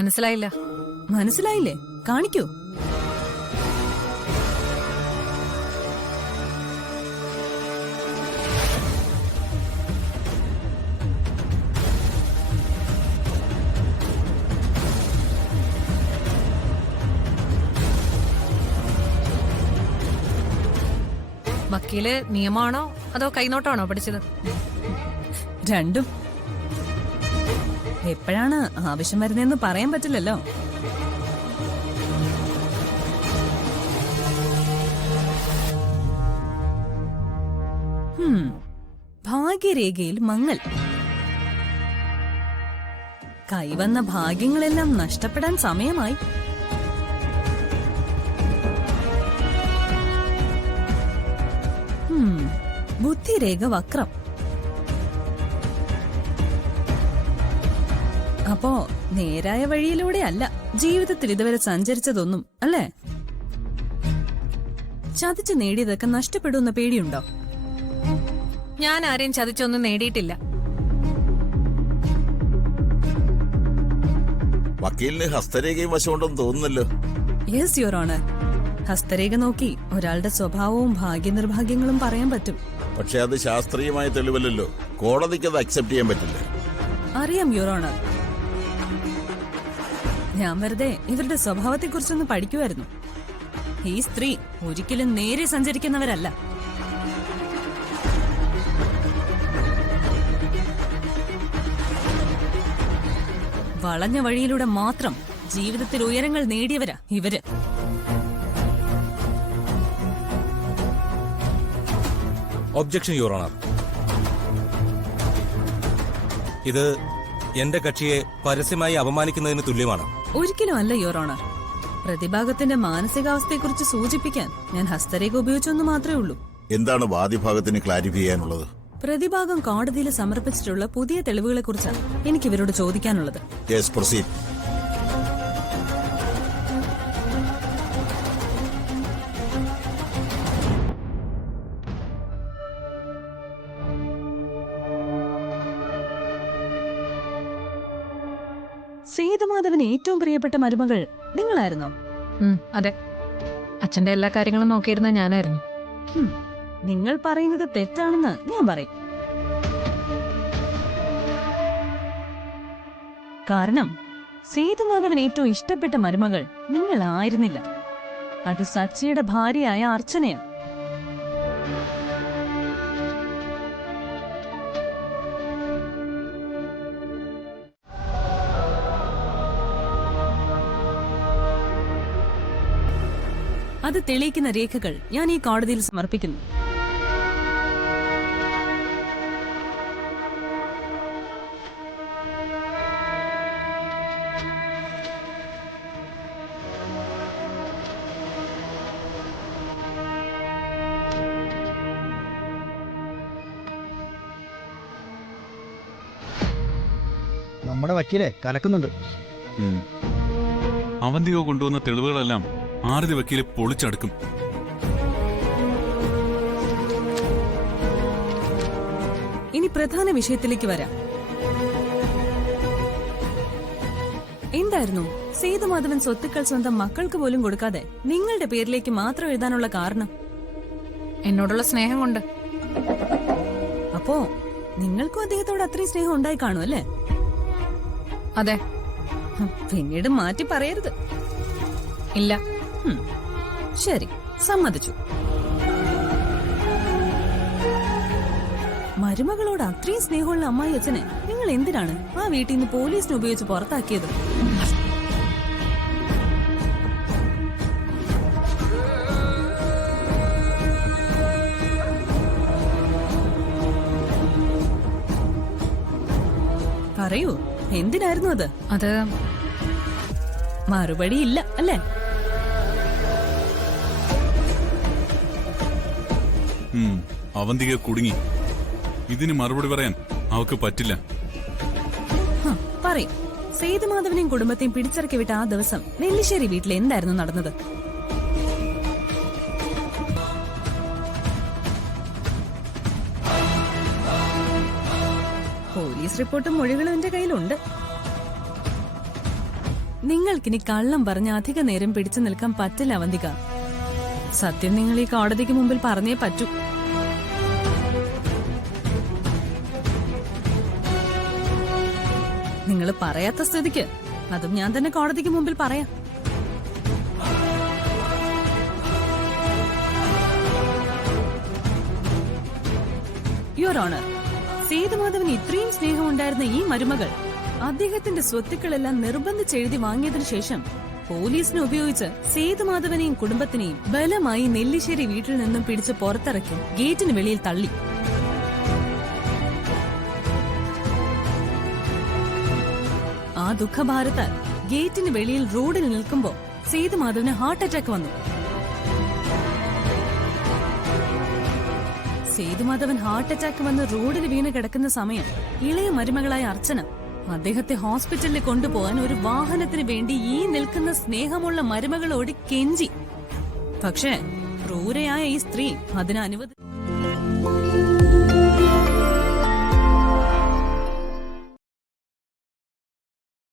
മനസ്സിലായില്ല. മനസ്സിലായില്ലേ? കാണിക്കൂ. വക്കീല് നിയമമാണോ അതോ കൈനോട്ടമാണോ പഠിച്ചത്? രണ്ടും. എപ്പോഴാണ് ആവശ്യം വരുന്നതെന്ന് പറയാൻ പറ്റില്ലല്ലോ. ഭാഗ്യരേഖയിൽ മങ്ങൽ. കൈവന്ന ഭാഗ്യങ്ങളെല്ലാം നഷ്ടപ്പെടാൻ സമയമായി. ബുദ്ധിരേഖ വക്രം. അപ്പോ നേരായ വഴിയിലൂടെ അല്ല ജീവിതത്തിൽ ഇതുവരെ സഞ്ചരിച്ചതൊന്നും, അല്ലേ? ചതിച്ചു നേടിയതൊക്കെ നഷ്ടപ്പെടുന്ന പേടിയുണ്ടോ? ഞാൻ ആരെയും ചതിച്ചൊന്നും നേടിയിട്ടില്ല. വക്കീലിന് ഹസ്തരേഖയും വശമുണ്ടെന്ന് തോന്നുന്നല്ലോ. Yes your honour. ഹസ്തരേഖ നോക്കി ഒരാളുടെ സ്വഭാവവും ഭാഗ്യനിർഭാഗ്യങ്ങളും പറയാൻ പറ്റും. പക്ഷെ അത് ശാസ്ത്രീയമായ തെളിവല്ലല്ലോ. കോടതിക്ക് അത് അക്സെപ്റ്റ് ചെയ്യാൻ പറ്റില്ല. അറിയാം യുവർ ഓണർ. ഞാൻ വെറുതെ ഇവരുടെ സ്വഭാവത്തെക്കുറിച്ചൊന്ന് പഠിക്കുമായിരുന്നു. ഈ സ്ത്രീ ഒരിക്കലും നേരെ സഞ്ചരിക്കുന്നവരല്ല. വളഞ്ഞ വഴിയിലൂടെ മാത്രം ജീവിതത്തിൽ ഉയരങ്ങൾ നേടിയവരാ ഇവര്. Objection your honour. ഇത് എന്റെ കക്ഷിയെ പരസ്യമായി അപമാനിക്കുന്നതിന് തുല്യമാണ്. ഒരിക്കലും അല്ല യുവർ ഓണർ. പ്രതിഭാഗത്തിന്റെ മാനസികാവസ്ഥയെക്കുറിച്ച് സൂചിപ്പിക്കാൻ ഞാൻ ഹസ്തരേഖ ഉപയോഗിച്ചൊന്നു മാത്രമേ ഉള്ളൂ. എന്താണ് വാദിഭാഗത്തിന് ക്ലാരിഫൈ ചെയ്യാനുള്ളത്? പ്രതിഭാഗം കോടതിയിൽ സമർപ്പിച്ചിട്ടുള്ള പുതിയ തെളിവുകളെക്കുറിച്ചാണ് എനിക്ക് ഇവരോട് ചോദിക്കാനുള്ളത്. Yes, proceed. സേതുമാധവന് ഏറ്റവും പ്രിയപ്പെട്ട മരുമകൾ നിങ്ങളായിരുന്നോ? അതെ, അച്ഛന്റെ എല്ലാ കാര്യങ്ങളും നോക്കിയിരുന്ന ഞാനായിരുന്നു. നിങ്ങൾ പറയുന്നത് തെറ്റാണെന്ന് ഞാൻ പറയും. കാരണം സേതുമാധവൻ ഏറ്റവും ഇഷ്ടപ്പെട്ട മരുമകൾ നിങ്ങളായിരുന്നില്ല. അത് സച്ചിയുടെ ഭാര്യയായ അർച്ചനയാണ്. അത് തെളിയിക്കുന്ന രേഖകൾ ഞാൻ ഈ കോടതിയിൽ സമർപ്പിക്കുന്നു. നമ്മുടെ വക്കീലെ കലക്കുന്നുണ്ട്. അവന്തിക കൊണ്ടുവന്ന തെളിവുകളെല്ലാം ആരതി വക്കീല് പൊളിച്ചടുക്കും. ഇനി പ്രധാന വിഷയത്തിലേക്ക് വരാം. എന്തായിരുന്നു സേതുമാധവൻ സ്വത്തുക്കൾ സ്വന്തം മക്കൾക്ക് പോലും കൊടുക്കാതെ നിങ്ങളുടെ പേരിലേക്ക് മാത്രം എഴുതാനുള്ള കാരണം? എന്നോടുള്ള സ്നേഹം കൊണ്ട്. അപ്പോ നിങ്ങൾക്കും അദ്ദേഹത്തോട് അത്രയും സ്നേഹം ഉണ്ടായി കാണും, അല്ലേ? അതെ. പിന്നീട് മാറ്റി പറയരുത്. ഇല്ല. ശരി, സമ്മതിച്ചു. മരുമകളോട് അത്രയും സ്നേഹമുള്ള അമ്മായി അച്ഛനെ നിങ്ങൾ എന്തിനാണ് ആ വീട്ടിൽ നിന്ന് പോലീസിനെ ഉപയോഗിച്ച് പുറത്താക്കിയത്? പറയൂ, എന്തിനായിരുന്നു അത്? അത് മറുപടി ഇല്ല, അല്ലേ? അവന്തിക കുടുങ്ങി. ഇതിന് മറുപടി പറയാൻ അവക്ക് പറ്റില്ല. പറയും. സേതുമാധവനെയും കുടുംബത്തെയും പിടിച്ചിറക്കി വിട്ട ആ ദിവസം നെല്ലിശ്ശേരി വീട്ടിൽ എന്തായിരുന്നു നടന്നത്? പോലീസ് റിപ്പോർട്ടും മൊഴികളും എന്റെ കയ്യിലുണ്ട്. നിങ്ങൾക്കിനി കള്ളം പറഞ്ഞ് അധിക നേരം പിടിച്ചു നിൽക്കാൻ പറ്റില്ല അവന്തിക. സത്യം നിങ്ങൾ ഈ കോടതിക്ക് മുമ്പിൽ പറഞ്ഞേ പറ്റൂ. നിങ്ങൾ പറയാത്ത സ്ഥിതിക്ക് അതും ഞാൻ തന്നെ കോടതിക്ക് മുമ്പിൽ പറയാം. യുവർ ഓണർ, സേതുമാധവന് ഇത്രയും സ്നേഹമുണ്ടായിരുന്ന ഈ മരുമകൾ അദ്ദേഹത്തിന്റെ സ്വത്തുക്കളെല്ലാം നിർബന്ധിച്ചെഴുതി വാങ്ങിയതിനു ശേഷം പോലീസിനെ ഉപയോഗിച്ച് സേതുമാധവനെയും കുടുംബത്തിനെയും ബലമായി നെല്ലിശ്ശേരി വീട്ടിൽ നിന്നും പിടിച്ച് പുറത്തിറക്കി ഗേറ്റിന് വെളിയിൽ തള്ളി. ആ ദുഃഖഭാരത്താൽ ഗേറ്റിന് വെളിയിൽ റോഡിൽ നിൽക്കുമ്പോ സേതുമാധവന് ഹാർട്ട് അറ്റാക്ക് വന്നു. സേതുമാധവൻ ഹാർട്ട് അറ്റാക്ക് വന്ന് റോഡിൽ വീണ് കിടക്കുന്ന സമയം ഇളയ മരുമകളായ അർച്ചന അദ്ദേഹത്തെ ഹോസ്പിറ്റലിൽ കൊണ്ടുപോകാൻ ഒരു വാഹനത്തിന് വേണ്ടി ഈ നിൽക്കുന്ന സ്നേഹമുള്ള മരുമകളോട് കെഞ്ചി. പക്ഷേ ക്രൂരയായ ഈ സ്ത്രീ അതിന് അനുവദിച്ചു.